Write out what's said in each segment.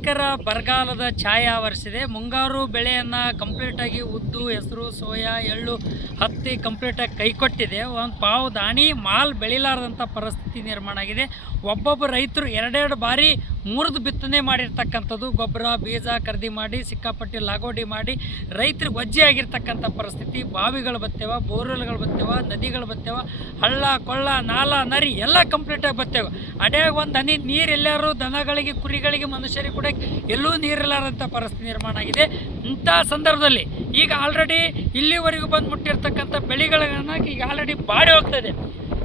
ಭೀಕರ ಬರಗಾಲದ ಛಾಯೆ ಆವರಿಸಿದೆ. ಮುಂಗಾರು ಬೆಳೆಯನ್ನು ಕಂಪ್ಲೀಟಾಗಿ ಉದ್ದು, ಹೆಸರು, ಸೋಯಾ, ಎಳ್ಳು, ಹತ್ತಿ ಕಂಪ್ಲೀಟಾಗಿ ಕೈಕೊಟ್ಟಿದೆ. ಒಂದು ಪಾವು ದಾಣಿ ಮಾಲ್ ಬೆಳಿಲಾರದಂಥ ಪರಿಸ್ಥಿತಿ ನಿರ್ಮಾಣ ಆಗಿದೆ. ಒಬ್ಬೊಬ್ಬ ರೈತರು ಎರಡೆರಡು ಬಾರಿ ಮುರಿದು ಬಿತ್ತನೆ ಮಾಡಿರ್ತಕ್ಕಂಥದ್ದು, ಗೊಬ್ಬರ ಬೀಜ ಖರೀದಿ ಮಾಡಿ ಸಿಕ್ಕಾಪಟ್ಟಿ ಲಾಗೋಡಿ ಮಾಡಿ ರೈತರಿಗೆ ವಜ್ಜೆ ಆಗಿರ್ತಕ್ಕಂಥ ಪರಿಸ್ಥಿತಿ. ಬಾವಿಗಳು ಬರ್ತೇವೆ, ಬೋರ್ವೆಲ್ಗಳು ಬರ್ತೇವೆ, ನದಿಗಳು ಬರ್ತೇವೆ, ಹಳ್ಳ ಕೊಳ್ಳ ನಾಲ ನರಿ ಎಲ್ಲ ಕಂಪ್ಲೀಟಾಗಿ ಬರ್ತೇವೆ. ಅಡ್ಯಾಗ ಒಂದು ಹನಿ ನೀರು ಎಲ್ಲರೂ ದನಗಳಿಗೆ ಕುರಿಗಳಿಗೆ ಮನುಷ್ಯರಿಗೆ ಕೂಡ ಎಲ್ಲೂ ನೀರಿಲ್ಲಾರಂಥ ಪರಿಸ್ಥಿತಿ ನಿರ್ಮಾಣ ಆಗಿದೆ. ಇಂಥ ಸಂದರ್ಭದಲ್ಲಿ ಈಗ ಆಲ್ರೆಡಿ ಇಲ್ಲಿವರೆಗೂ ಬಂದು ಮುಟ್ಟಿರ್ತಕ್ಕಂಥ ಬೆಳೆಗಳನ್ನು ಈಗ ಆಲ್ರೆಡಿ ಬಾಡಿ ಹೋಗ್ತದೆ.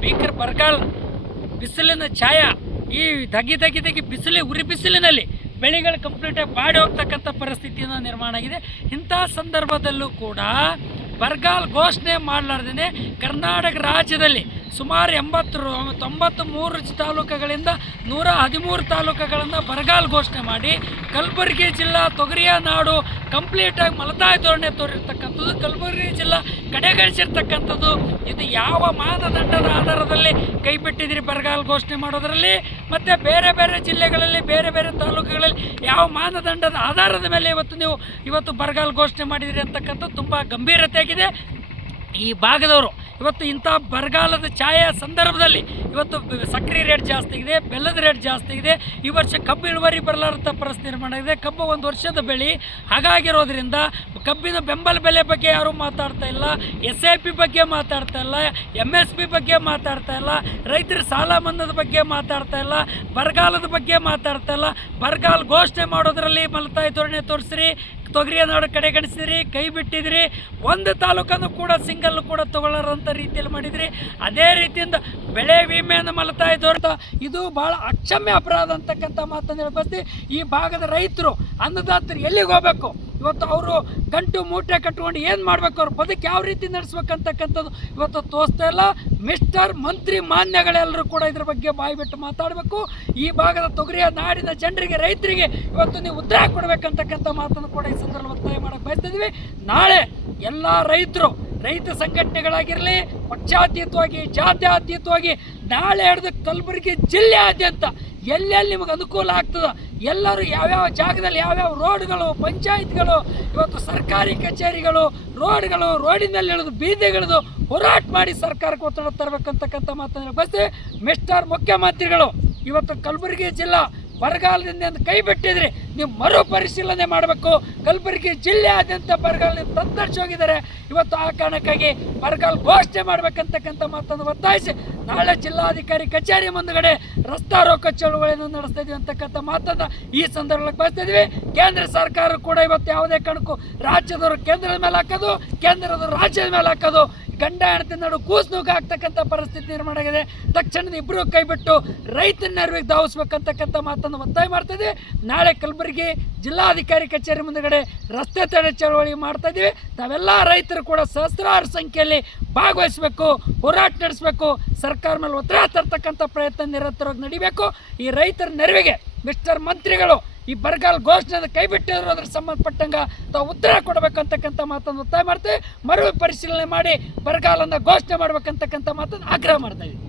ಭೀಕರ ಬರಗಾಲ, ಬಿಸಿಲಿನ ಛಾಯ, ಈ ದಗಿ ಉರಿ ಬಿಸಿಲಿನಲ್ಲಿ ಬೆಳೆಗಳು ಕಂಪ್ಲೀಟಾಗಿ ಬಾಡಿ ಹೋಗ್ತಕ್ಕಂಥ ಪರಿಸ್ಥಿತಿಯನ್ನು ನಿರ್ಮಾಣ ಆಗಿದೆ. ಇಂಥ ಸಂದರ್ಭದಲ್ಲೂ ಕೂಡ ಬರಗಾಲ ಘೋಷಣೆ ಮಾಡಲಾರ್ದೇ ಕರ್ನಾಟಕ ರಾಜ್ಯದಲ್ಲಿ ಸುಮಾರು 93 ತಾಲೂಕುಗಳಿಂದ 113 ತಾಲೂಕುಗಳನ್ನು ಬರಗಾಲ ಘೋಷಣೆ ಮಾಡಿ ಕಲಬುರಗಿ ಜಿಲ್ಲಾ ತೊಗರಿಯ ನಾಡು ಕಂಪ್ಲೀಟಾಗಿ ಮಲತಾಯಿ ಧೋರಣೆ ತೋರಿರ್ತಕ್ಕಂಥದ್ದು, ಕಲಬುರಗಿ ಜಿಲ್ಲಾ ಕಡೆಗಣಿಸಿರ್ತಕ್ಕಂಥದ್ದು. ಇದು ಯಾವ ಮಾನದಂಡದ ಆಧಾರದಲ್ಲಿ ಕೈ ಬಿಟ್ಟಿದ್ದೀರಿ ಬರಗಾಲ ಘೋಷಣೆ ಮಾಡೋದರಲ್ಲಿ, ಮತ್ತು ಬೇರೆ ಬೇರೆ ಜಿಲ್ಲೆಗಳಲ್ಲಿ ಬೇರೆ ಬೇರೆ ತಾಲೂಕುಗಳಲ್ಲಿ ಯಾವ ಮಾನದಂಡದ ಆಧಾರದ ಮೇಲೆ ಇವತ್ತು ಬರಗಾಲ ಘೋಷಣೆ ಮಾಡಿದಿರಿ ಅಂತಕ್ಕಂಥದ್ದು ತುಂಬ ಗಂಭೀರತೆಯಾಗಿದೆ. ಈ ಭಾಗದವರು ಇವತ್ತು ಇಂಥ ಬರಗಾಲದ ಛಾಯೆಯ ಸಂದರ್ಭದಲ್ಲಿ ಇವತ್ತು ಸಕ್ಕರೆ ರೇಟ್ ಜಾಸ್ತಿ ಇದೆ, ಬೆಲ್ಲದ ರೇಟ್ ಜಾಸ್ತಿ ಇದೆ. ಈ ವರ್ಷ ಕಬ್ಬು ಇಳುವರಿ ಬರಲಾರಂಥ ಪರಿಸ್ಥಿತಿ ನಿರ್ಮಾಣ ಆಗಿದೆ. ಕಬ್ಬು ಒಂದು ವರ್ಷದ ಬೆಳೆ, ಹಾಗಾಗಿರೋದ್ರಿಂದ ಕಬ್ಬಿನ ಬೆಂಬಲ ಬೆಲೆ ಬಗ್ಗೆ ಯಾರೂ ಮಾತಾಡ್ತಾ ಇಲ್ಲ, SIP ಬಗ್ಗೆ ಮಾತಾಡ್ತಾ ಇಲ್ಲ, MSP ಬಗ್ಗೆ ಮಾತಾಡ್ತಾ ಇಲ್ಲ, ರೈತರ ಸಾಲ ಮನ್ನಾದ ಬಗ್ಗೆ ಮಾತಾಡ್ತಾ ಇಲ್ಲ, ಬರಗಾಲದ ಬಗ್ಗೆ ಮಾತಾಡ್ತಾ ಇಲ್ಲ. ಬರಗಾಲ ಘೋಷಣೆ ಮಾಡೋದರಲ್ಲಿ ಮಲತಾಯಿ ಧೋರಣೆ ತೋರಿಸ್ರಿ, ತೊಗರಿಯ ನಾಡು ಕಡೆಗಣಿಸಿದ್ರಿ, ಕೈ ಬಿಟ್ಟಿದ್ರಿ. ಒಂದು ತಾಲೂಕನ್ನು ಕೂಡ ಸಿಂಗಲ್ ಕೂಡ ತಗೊಳ್ಳಾರಂಥ ರೀತಿಯಲ್ಲಿ ಮಾಡಿದ್ರಿ. ಅದೇ ರೀತಿಯಿಂದ ಬೆಳೆ ವಿಮೆಯನ್ನು ಮಲತಾಯಿ ಧೋರಣೆ ಇದು ಭಾಳ ಅಕ್ಷಮ್ಯ ಅಪರಾಧ ಅಂತಕ್ಕಂಥ ಮಾತನ್ನು ಹೇಳ್ಕೊಳ್ತೀವಿ. ಈ ಭಾಗದ ರೈತರು ಅನ್ನದಾತರು ಎಲ್ಲಿಗೆ ಹೋಗಬೇಕು? ಇವತ್ತು ಅವರು ಗಂಟು ಮೂಟೆ ಕಟ್ಕೊಂಡು ಏನು ಮಾಡಬೇಕು, ಅವ್ರ ಬದುಕು ಯಾವ ರೀತಿ ನಡೆಸ್ಬೇಕಂತಕ್ಕಂಥದ್ದು ಇವತ್ತು ತೋರಿಸ್ತಾ ಇಲ್ಲ. ಮಿಸ್ಟರ್ ಮಂತ್ರಿ ಮಾನ್ಯಗಳೆಲ್ಲರೂ ಕೂಡ ಇದ್ರ ಬಗ್ಗೆ ಬಾಯಿ ಬಿಟ್ಟು ಮಾತಾಡಬೇಕು. ಈ ಭಾಗದ ತೊಗರಿಯ ನಾಡಿನ ಜನರಿಗೆ, ರೈತರಿಗೆ ಇವತ್ತು ನೀವು ಉತ್ತರ ಕೊಡಬೇಕಂತಕ್ಕಂಥ ಮಾತನ್ನು ಕೂಡ ಈ ಸಂದರ್ಭ ಒತ್ತಾಯ ಮಾಡೋಕ್ಕೆ ಬಯಸ್ತಿದ್ವಿ. ನಾಳೆ ಎಲ್ಲ ರೈತರು, ರೈತ ಸಂಘಟನೆಗಳಾಗಿರಲಿ, ಪಕ್ಷಾತೀತವಾಗಿ ಜಾತ್ಯಾತೀತವಾಗಿ ನಾಳೆ ಹಿಡಿದು ಕಲಬುರಗಿ ಜಿಲ್ಲೆಯಾದ್ಯಂತ ಎಲ್ಲೆಲ್ಲಿ ನಿಮಗೆ ಅನುಕೂಲ ಆಗ್ತದೆ ಎಲ್ಲರೂ ಯಾವ್ಯಾವ ಜಾಗದಲ್ಲಿ ಯಾವ್ಯಾವ ರೋಡ್ಗಳು, ಪಂಚಾಯತ್ಗಳು, ಇವತ್ತು ಸರ್ಕಾರಿ ಕಚೇರಿಗಳು, ರೋಡ್ಗಳು, ರೋಡಿನಲ್ಲಿ ಇಳಿದು ಬೀದಿಗಿಳಿದು ಹೋರಾಟ ಮಾಡಿ ಸರ್ಕಾರಕ್ಕೆ ಒತ್ತಡ ತರಬೇಕಂತಕ್ಕಂಥ ಮಾತನ್ನು ಬಯಸ್ತೀವಿ. ಮಿಸ್ಟರ್ ಮುಖ್ಯಮಂತ್ರಿಗಳು, ಇವತ್ತು ಕಲಬುರಗಿ ಜಿಲ್ಲಾ ಬರಗಾಲದಿಂದ ಕೈ ಬಿಟ್ಟಿದ್ರಿ, ನೀವು ಮರುಪರಿಶೀಲನೆ ಮಾಡಬೇಕು. ಕಲಬುರಗಿ ಜಿಲ್ಲೆಯಾದ್ಯಂತ ಬರಗಾಲ ತತ್ತರಿಸಿ ಹೋಗಿದ್ದಾರೆ. ಇವತ್ತು ಆ ಕಾರಣಕ್ಕಾಗಿ ಬರಗಾಲ ಘೋಷಣೆ ಮಾಡಬೇಕಂತಕ್ಕಂಥ ಮಾತನ್ನು ಒತ್ತಾಯಿಸಿ ನಾಳೆ ಜಿಲ್ಲಾಧಿಕಾರಿ ಕಚೇರಿ ಮುಂದುಗಡೆ ರಸ್ತಾ ರೋಕೋ ಚಳುವಳಿಯನ್ನು ನಡೆಸ್ತಾ ಇದೀವಿ ಅಂತಕ್ಕಂಥ ಮಾತನ್ನು ಈ ಸಂದರ್ಭದಲ್ಲಿ ಬಯಸ್ತಾ ಇದ್ವಿ. ಕೇಂದ್ರ ಸರ್ಕಾರ ಕೂಡ ಇವತ್ತು ಯಾವುದೇ ಕಾರಣಕ್ಕೂ ರಾಜ್ಯದವರು ಕೇಂದ್ರದ ಮೇಲೆ ಹಾಕೋದು, ಕೇಂದ್ರದವರು ರಾಜ್ಯದ ಮೇಲೆ ಹಾಕೋದು, ಗಂಡ ಹೆಂಡತಿ ನಡು ಕೂಸುನೂಗ ಆಗ್ತಕ್ಕಂಥ ಪರಿಸ್ಥಿತಿ ನಿರ್ಮಾಣ ಆಗಿದೆ. ತಕ್ಷಣದ ಇಬ್ಬರು ಕೈ ಬಿಟ್ಟು ರೈತನ ನೆರವಿಗೆ ಧಾವಿಸ್ಬೇಕಂತಕ್ಕಂಥ ಮಾತನ್ನು ಒತ್ತಾಯ ಮಾಡ್ತಾಯಿದ್ವಿ. ನಾಳೆ ಕಲಬುರಗಿ ಜಿಲ್ಲಾಧಿಕಾರಿ ಕಚೇರಿ ಮುಂದುಗಡೆ ರಸ್ತೆ ತಡೆ ಚಳವಳಿ ಮಾಡ್ತಾ ಇದ್ದೀವಿ. ತಾವೆಲ್ಲ ರೈತರು ಕೂಡ ಸಹಸ್ರಾರು ಸಂಖ್ಯೆಯಲ್ಲಿ ಭಾಗವಹಿಸಬೇಕು, ಹೋರಾಟ ನಡೆಸಬೇಕು, ಸರ್ಕಾರ ಮೇಲೆ ಒತ್ತಡ ತರ್ತಕ್ಕಂಥ ಪ್ರಯತ್ನ ನಿರಂತರವಾಗಿ ನಡಿಬೇಕು. ಈ ರೈತರ ನೆರವಿಗೆ ಮಿಸ್ಟರ್ ಮಂತ್ರಿಗಳು ಈ ಬರಗಾಲ ಘೋಷಣೆ ಕೈ ಬಿಟ್ಟಿದ್ರು, ಅದ್ರ ಸಂಬಂಧಪಟ್ಟಂಗೆ ತಾವು ಉತ್ತರ ಕೊಡಬೇಕಂತಕ್ಕಂಥ ಮಾತನ್ನು ಒತ್ತಾಯ ಮಾಡ್ತೀವಿ. ಮರು ಪರಿಶೀಲನೆ ಮಾಡಿ ಬರಗಾಲನ ಘೋಷಣೆ ಮಾಡ್ಬೇಕಂತಕ್ಕಂಥ ಮಾತನ್ನು ಆಗ್ರಹ ಮಾಡ್ತಾ ಇದ್ದೀವಿ.